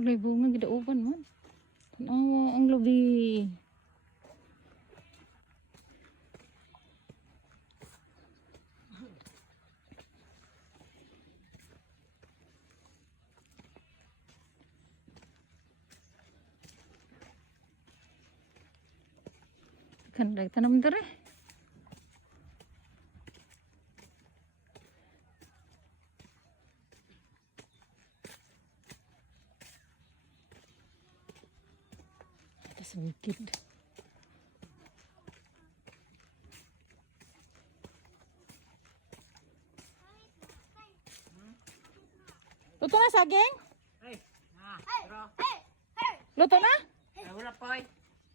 Gulay bunga gidauban man. Tanawa ang lubi. Kanday tanam dire. Ito sa bukid. Luto na saging? Ay, pero Luto na? ay wala pa ay.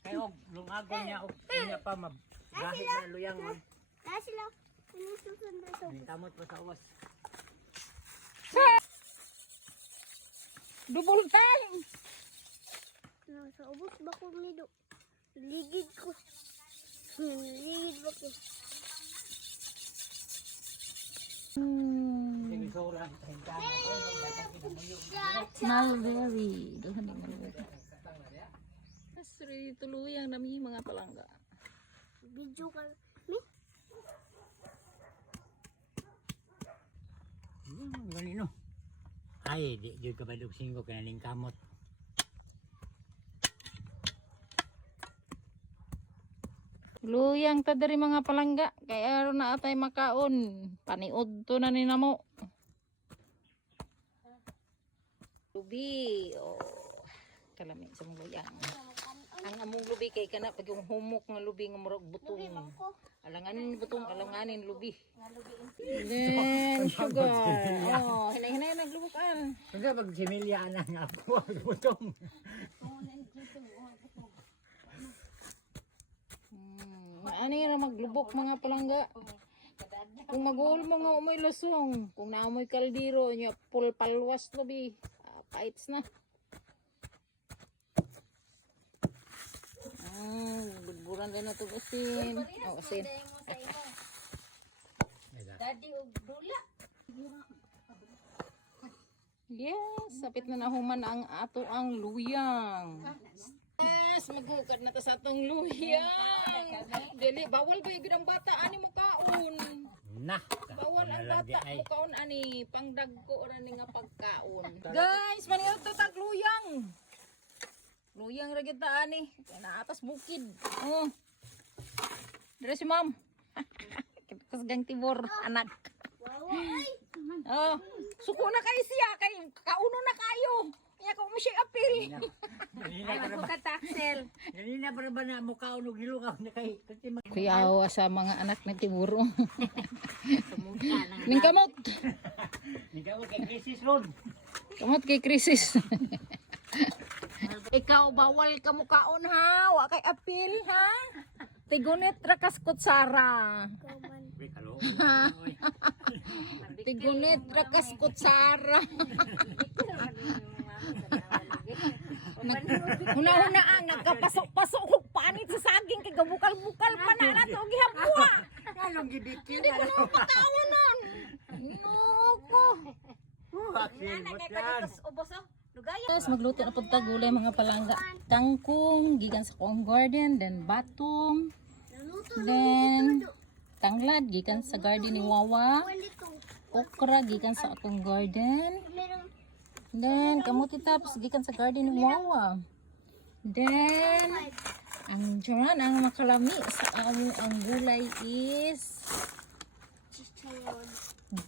Kayo lungagon niya og niya pa mabgahit na luyang man. Na sila. Sinususunod sa Tamot pa sa uwas. Double time. Sa ubos ba ko nido? Ligid ko. Ligid ba ko? Sige soran tayo. Mulberry. Doon ni mulberry. Asri tuluyang nami mga palangga. Video ka. Mi? Ganino. Ay, di jud ka badug singgo kananing kamot. Luyang ta diri mga palangga. Kaya aron na atay makaon. Paniod to na ni namo. Lubi. Oh. Kalami sa mga luyang. Ang among lubi kay kana pag yung humok nga lubi nga murag butong. Alanganin butong, alanganin lubi. Then sugar. Oh, hinay-hinay naglubukan. Kung pag similya na nga ako butong. Ano yun maglubok mga palangga. Kung mag-uul mo nga umoy lusong. Kung naamoy kaldero niya pul palwas lubi. Paits na. Budburan din na ito asin. Oh, asin. Daddy og dula. Yes, sapit na nahuman ang ato ang luyang. Yes, magukad na ta sa atong luyang. Dili, bawal ba yung bata ani mo kaon? Nah. Bawal ang bata mo kaon ani pangdagko ra ni nga pagkaon. Guys, maniyo to tag luyang. Luyang ra gyud ta ani, kay na atas bukid. Oh. Dire si ma'am. Kas gang tibor anak. Waway. Oh, suko na kay siya kay kauno na kayo. Kaya ko mo siya apil. Ganina pa Taxel. Ganina pa ba na mukha unog nilukaw na kay kasi Kuyawa sa mga anak na tiburo. Ning kamot. Ikaw kay crisis road. Kamot kay krisis. Ikaw bawal ka mukaon ha. Wa kay apil ha. Tigunit ra kas kutsara. Uy, kalo. Tigunit ra kas kutsara. Huna-huna ang nagkapasok-pasok kung panit sa saging kay gabukal-bukal pa na nato gihabuha. Kalong gibitin. Hindi ko na makaon nun. Noko. Vaccine mo yan. Yes, magluto na pud ta gulay mga palangga. Tangkong gikan sa kong garden, then batong, then tanglad gikan sa garden ni Wawa, okra gikan sa akong garden, then kamuti taps gikan sa garden ni Wawa. Then ang tiyan ang makalami sa among ang gulay is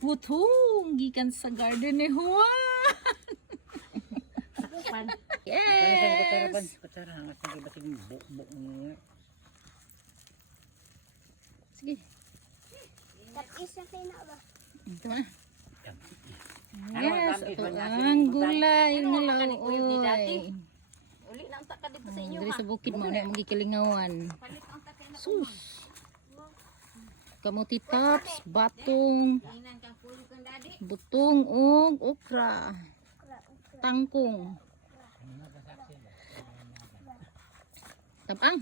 butong gikan sa garden ni Juan. Yes. Kutsara ang asang bating buk-buk. Sige. Tapis na kayo na ba? Ito na. Yes, ito ang gulay nga lauoy. Uli lang ta ka dito sa inyo. Diri sa bukid mo na magikilingawan. Sus. Kamuti tops, batong, butong ug okra. Tangkong. Tapang.